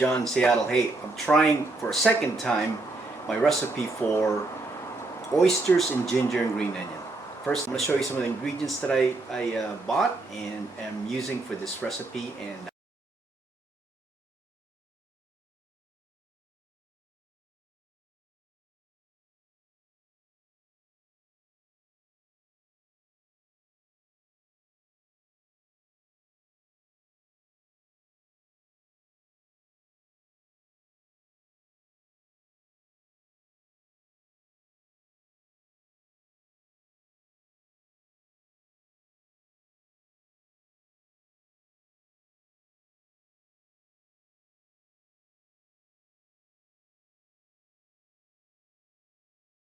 John, Seattle. Hey, I'm trying for a second time my recipe for oysters and ginger and green onion. First, I'm going to show you some of the ingredients that I bought and am using for this recipe. And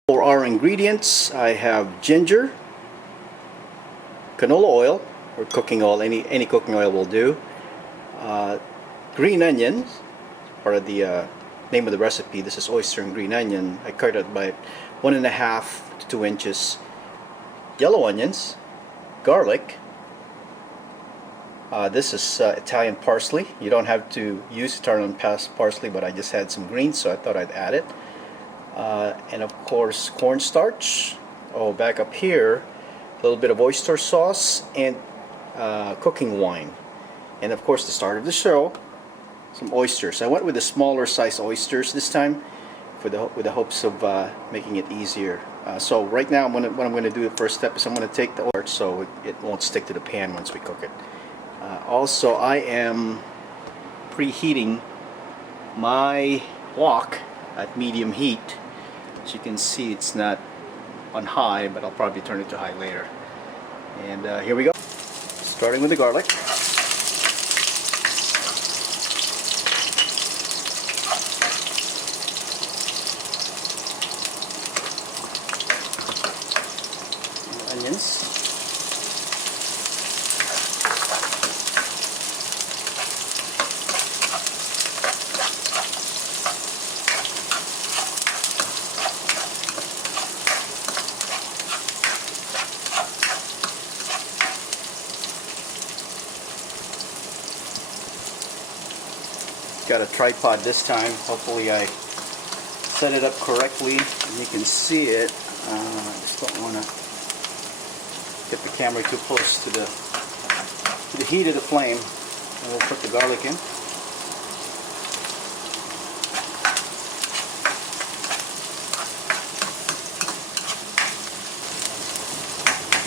for our ingredients, I have ginger, canola oil, or cooking oil, any cooking oil will do. Green onions, part of the name of the recipe. This is oyster and green onion. I cut it by 1.5 to 2 inches. Yellow onions, garlic. This is Italian parsley. You don't have to use Italian parsley, but I just had some greens, so I thought I'd add it. And of course, cornstarch. Oh, back up here, a little bit of oyster sauce and cooking wine. And of course, the start of the show, some oysters. I went with the smaller size oysters this time with the hopes of making it easier. So right now, what I'm going to do, the first step is I'm going to take the oysters so it won't stick to the pan once we cook it. Also, I am preheating my wok at medium heat. As you can see, it's not on high, but I'll probably turn it to high later. And here we go. Starting with the garlic. Onions. Got a tripod this time. Hopefully I set it up correctly and you can see it. I just don't want to get the camera too close to the heat of the flame. And we'll put the garlic in.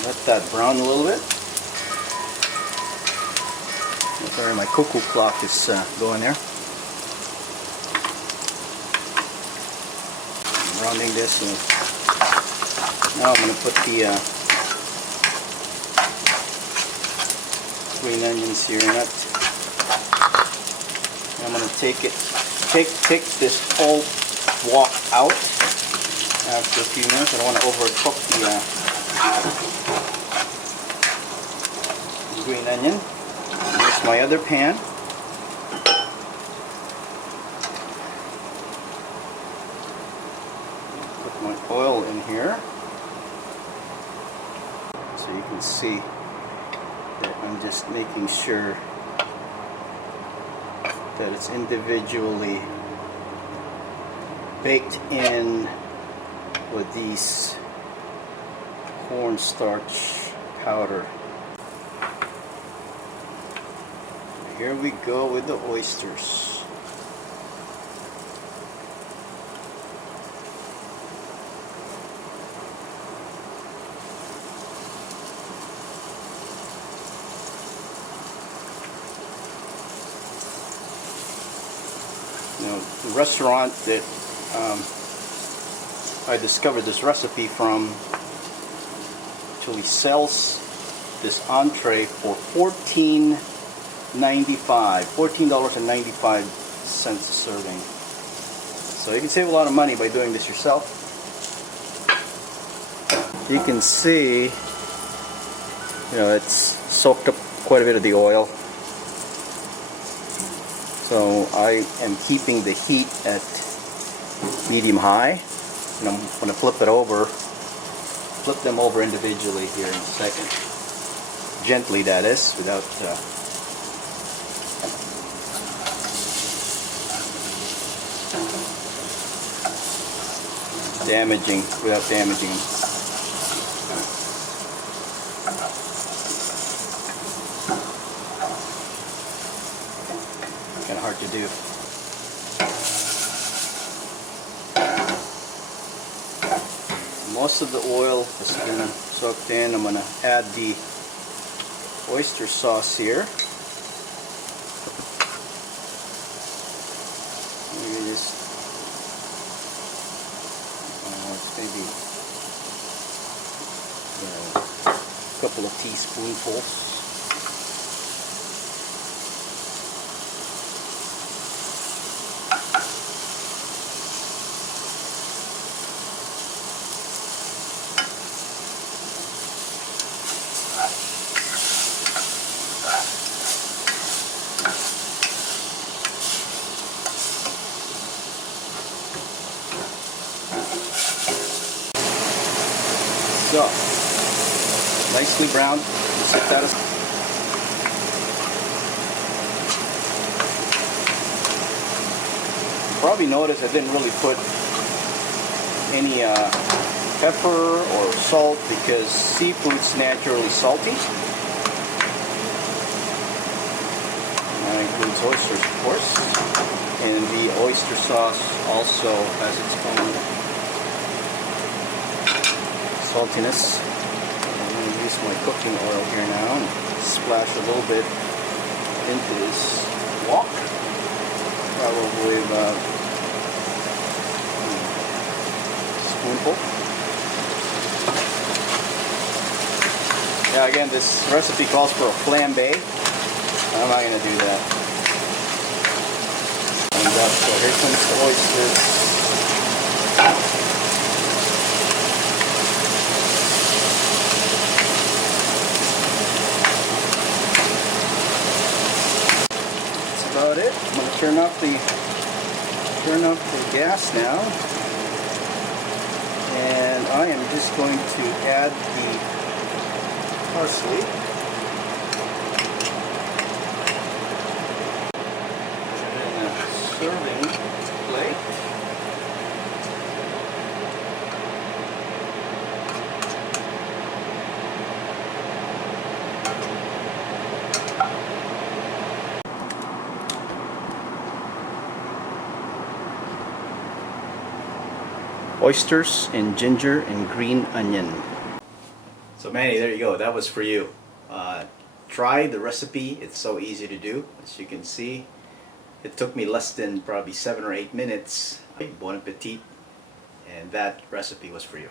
Let that brown a little bit. Sorry, my cuckoo clock is going there. Rounding this, and now I'm going to put the green onions here in it. I'm going to take this whole wok out after a few minutes. I don't want to overcook the green onion. Here's my other pan. My oil in here, so you can see that I'm just making sure that it's individually baked in with these cornstarch powder. Here we go with the oysters. You know, the restaurant that I discovered this recipe from actually sells this entree for $14.95 a serving. So you can save a lot of money by doing this yourself. You can see, you know, it's soaked up quite a bit of the oil. So I am keeping the heat at medium high, and I'm going to flip them over individually here in a second. Gently, that is, without without damaging them. Kind of hard to do. Most of the oil is gonna soak in. I'm gonna add the oyster sauce here. Maybe just it's maybe a couple of teaspoonfuls. So, nicely browned. Set that aside. You probably noticed I didn't really put any pepper or salt because seafood's naturally salty. That includes oysters, of course. And the oyster sauce also has its own saltiness. I'm going to use my cooking oil here now and splash a little bit into this wok. Probably about a spoonful. Yeah, again, this recipe calls for a flambe. I'm not going to do that. And so here comes the oysters. About it. I'm going to turn off the gas now, and I am just going to add the parsley. In a serving plate. Oysters and ginger and green onion. So Manny, there you go. That was for you. Try the recipe. It's so easy to do. As you can see, it took me less than probably 7 or 8 minutes. Bon appetit. And that recipe was for you.